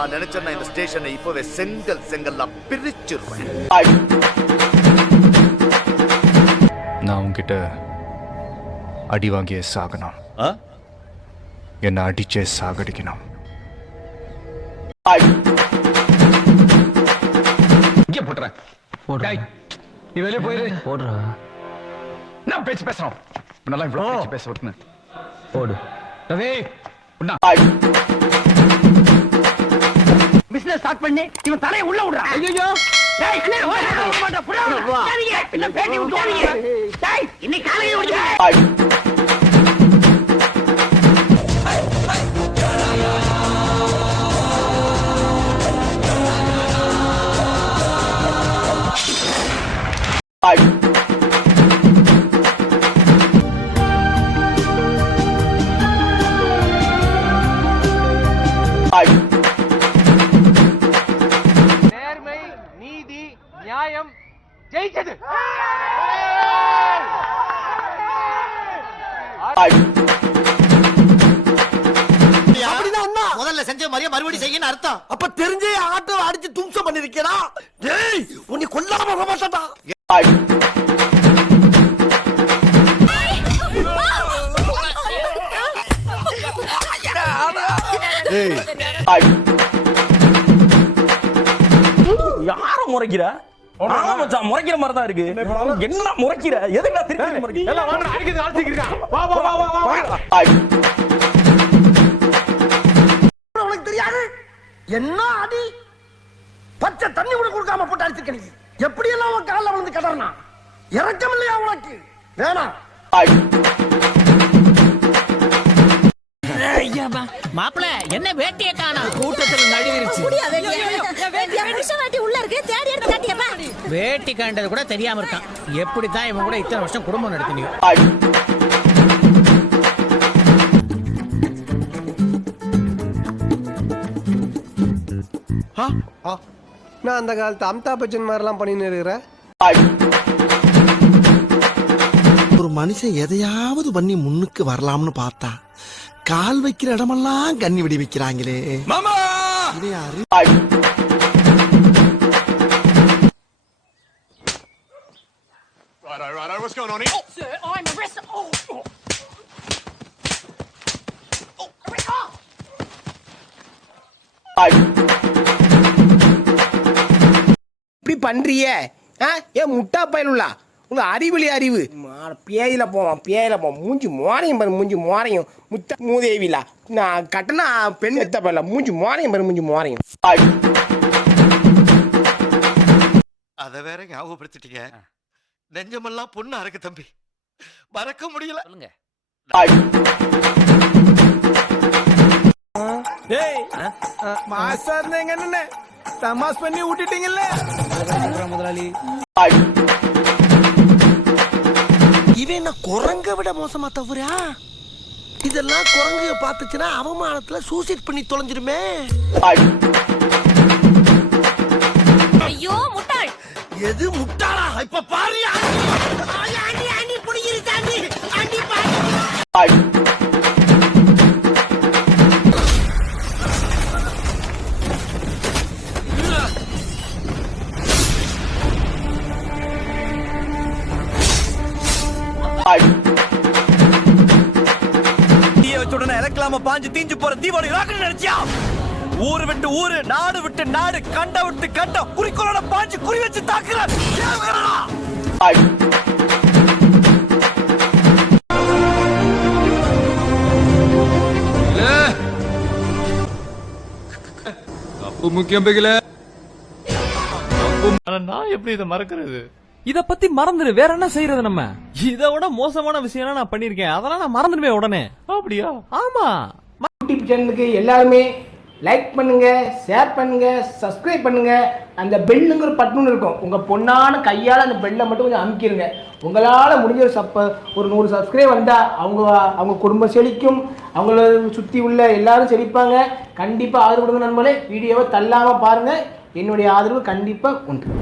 நான் நினைச்சேன்னா இந்த ஸ்டேஷனை இப்பவே செங்கல்லா பிரிச்சிருவேன். நான் உன்கிட்ட அடி வாங்கிய சாகணும், என்ன அடிச்சே சாகடிக்கணும். இங்கே போட்டுறேன். நீ வெளியே போயிரு. போடுறா. நான் பேச்சு பேசுறோம். நல்லா இவ்வளவு பேச்சு பேச விட்டுன. போடு. ரவி, உண்ணா. பிசினஸ் ஸ்டார்ட் பண்ணி இவன் தலையை உள்ள விடுறா. ஐயோ டேய் அண்ணே ஓட மாட்டா புடா. சரிங்க பின்ன பேட்டி விட்டுறீங்க. டேய் இன்னைக்கு காலையில ஓடுங்க. நேர்மை, நீதி, நியாயம் ஜெயிச்சது. முதல்ல செஞ்ச மாதிரியே மறுபடியும் செய்யன்னு அர்த்தம். அப்ப தெரிஞ்சே ஆட்டோ அடிச்சு தும்சம் பண்ணிருக்கா. டேய் உன்னை கொல்லாம போக மாட்டா. யார முறைக்கிற? முறைக்கிற மாதிரி தான் இருக்கு. என்ன முறைக்கிற? எதுக்கு திருப்பி முறைக்கிற? எல்லாம் வாங்க அடிக்குது ஆல்சிக்கிறா. வா வா வா வா வா. உனக்கு தெரியாது என்ன அடி? பச்சை தண்ணி கூட கொடுக்காம போட்டு அடிச்சிருக்க நீ. எப்படி எல்லாம் உன் கால்ல விழுந்து கடறனா? இறக்கம் இல்லையா உனக்கு? வேணாம். மாப்பிள என்ன வேட்டியை காணோம், கூட்டத்துல நழுவிருச்சு. வேட்டி காண்டது கூட தெரியாம இருக்கான். எப்படித்தான் இவன் கூட இத்தனை வருஷம் குடும்பம் நடத்தினியோ. நான் அந்த காலத்து அமிதாப் பச்சன் மாதிரிலாம் பண்ணின்னு இருக்கிறேன். ஒரு மனுஷன் எதையாவது பண்ணி முன்னுக்கு வரலாம்னு பார்த்தா கால் வைக்கிற இடமெல்லாம் கண்ணி விடி வைக்கிறாங்களே. மாமா இது யாரு? Right, what's going on here? Sir, I'm arrested. இப்படி பண்றிய? ஏன் முட்டா பயனுள்ளா? உங்க அறிவுலி அறிவு பேயில போவான் மூஞ்சி மோரையும் பாரு, மூஞ்சி மோரையும் முத்த மூதேவிலா. நான் கட்டணா பெண் எத்த பரல மூஞ்சி மோரையும் பாரு, மூஞ்சி மோரையும். அத வேற ஞாபகப்படுத்திட்டீங்க. நெஞ்சமெல்லாம் பொண்ணா இருக்கு தம்பி, மறக்க முடியல. மாஸ்டர் என்ன தமாஸ் பண்ணி விட்டுட்டீங்கல்ல முதலாளி. இவன் என்ன குரங்க விட மோசமா தவறா? இதெல்லாம் குரங்கு பார்த்துச்சுன்னா அவமானத்துல சூசைட் பண்ணி தொலைஞ்சிருமே. ஐயோ முட்டாள். எது முட்டாளா? இப்ப பாரு. பாஞ்சு தீஞ்சு போற தீபாவளி ராக்கெட் நினைச்சியா? ஊரு விட்டு ஊரு, நாடு விட்டு நாடு, கண்ட விட்டு கண்டம், குறிக்கோளோட பாஞ்சு குறி வச்சு தாக்குற. அப்ப முக்கியம் பிகல. நான் எப்படி இதை மறக்கிறது? இத பத்தி மறந்துரு. வேற என்ன செய்யறது? நம்ம இதை விட மோசமான விஷயம் நான் பண்ணிருக்கேன். அதெல்லாம் நான் மறந்துடுவேன் உடனே. அப்படியா? ஆமா. யூடியூப் சேனலுக்கு எல்லாருமே லைக் பண்ணுங்க, ஷேர் பண்ணுங்க, சப்ஸ்கிரைப் பண்ணுங்க. அந்த பெல்லுங்கிற பட்டன் இருக்கும், உங்க பொண்ணான கையால் அந்த பெல்லை மட்டும் கொஞ்சம் அமுக்கிடுங்க. உங்களால முடிஞ்ச ஒரு 100 சப்ஸ்கிரைப் வந்தா அவங்க குடும்பம் செழிக்கும், அவங்கள சுத்தி உள்ள எல்லாரும் செழிப்பாங்க. கண்டிப்பா ஆதரவு கொடுங்க நண்பர்களே. வீடியோவை தள்ளாம பாருங்க. என்னுடைய ஆதரவு கண்டிப்பா உண்டு.